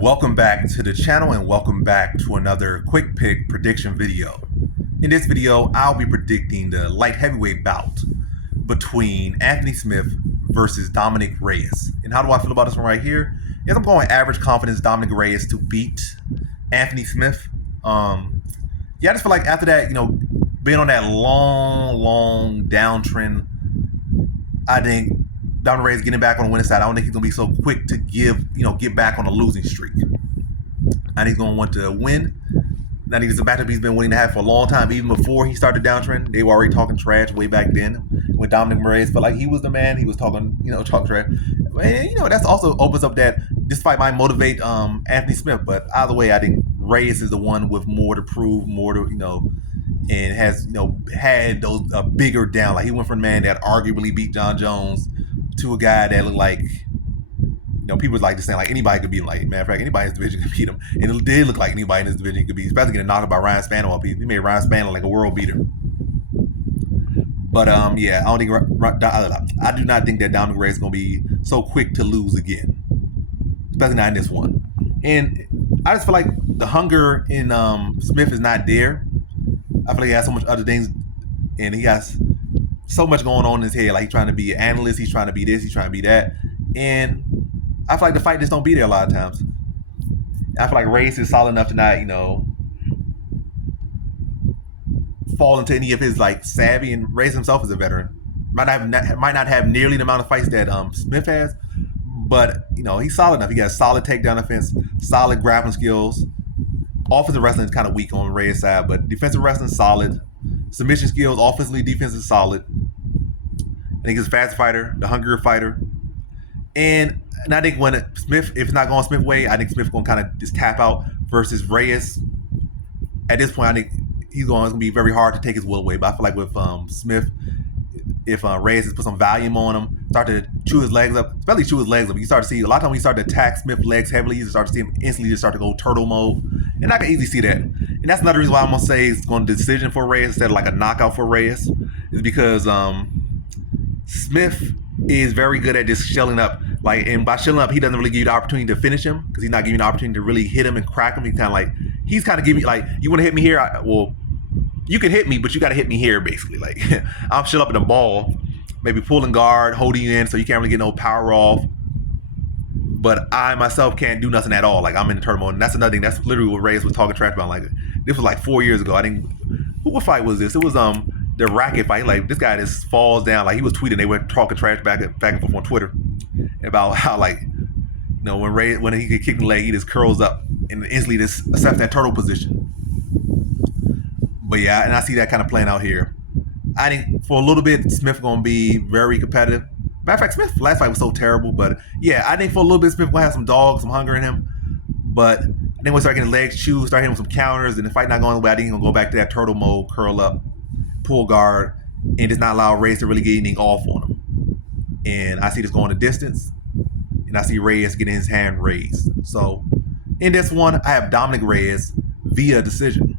Welcome back to the channel and welcome back to another quick pick prediction video. In this video, I'll be predicting the light heavyweight bout between Anthony Smith versus Dominick Reyes. And how do I feel about this one right here? Yes, I'm going average confidence Dominick Reyes to beat Anthony Smith. I just feel like after that, being on that long downtrend, I think Dominick Reyes getting back on the winning side. I don't think he's gonna be so quick to get back on a losing streak. I think he's gonna want to win. I think it's a matchup he's been winning to have for a long time. Even before he started downtrend, they were already talking trash way back then. When Dominick Reyes felt like he was the man, he was talking trash. And that's also opens up that this fight might motivate Anthony Smith. But either way, I think Reyes is the one with more to prove, more to and has had those bigger down. Like he went from a man that arguably beat John Jones to a guy that looked like, people was like just saying like anybody could beat him. Like, matter of fact, anybody in this division could beat him. And it did look like anybody in this division could beat him, especially getting knocked out by Ryan Spann. He made Ryan Spann like a world beater. But I do not think that Dominick Reyes is going to be so quick to lose again, especially not in this one. And I just feel like the hunger in Smith is not there. I feel like he has so much other things, and he has so much going on in his head. Like he's trying to be an analyst, he's trying to be this, he's trying to be that. And I feel like the fight just don't be there a lot of times. I feel like Reyes is solid enough to not, fall into any of his like savvy. And Reyes himself is a veteran. Might not have nearly the amount of fights that Smith has, but he's solid enough. He got solid takedown defense, solid grappling skills. Offensive wrestling is kind of weak on Reyes' side, but defensive wrestling solid. Submission skills, offensively, defense is solid. I think he's a fast fighter, the hungrier fighter. And I think when Smith, if it's not going Smith way, I think Smith's going to kind of just tap out versus Reyes. At this point, I think it's going to be very hard to take his will away. But I feel like with Smith, if Reyes has put some volume on him, start to chew his legs up, especially chew his legs up, you start to see a lot of times when you start to attack Smith's legs heavily, you start to see him instantly just start to go turtle mode. And I can easily see that. And that's another reason why I'm going to say it's going to decision for Reyes instead of like a knockout for Reyes, is because Smith is very good at just shelling up. Like, and by shelling up, he doesn't really give you the opportunity to finish him because he's not giving you the opportunity to really hit him and crack him. He's kind of giving you like, you want to hit me here? Well, you can hit me, but you got to hit me here, basically. Like, I'm shell up in the ball, maybe pulling guard, holding you in so you can't really get no power off. But I myself can't do nothing at all. Like, I'm in the turtle mode. And that's another thing. That's literally what Reyes was talking trash about. Like, this was like 4 years ago. I think, what fight was this? It was the racket fight. Like, this guy just falls down. Like, he was tweeting. They were talking trash back and forth on Twitter about how, like, when he could kick the leg, he just curls up and instantly just accepts that turtle position. But yeah, and I see that kind of playing out here. I think for a little bit, Smith going to be very competitive. Matter of fact, Smith's last fight was so terrible. But yeah, I think for a little bit, Smith going to have some dogs, some hunger in him. But I think when we start getting legs chewed, start hitting with some counters, and the fight not going the way, I think he's going to go back to that turtle mode, curl up, pull guard, and just not allow Reyes to really get anything off on him. And I see this going the distance, and I see Reyes getting his hand raised. So in this one, I have Dominick Reyes via decision.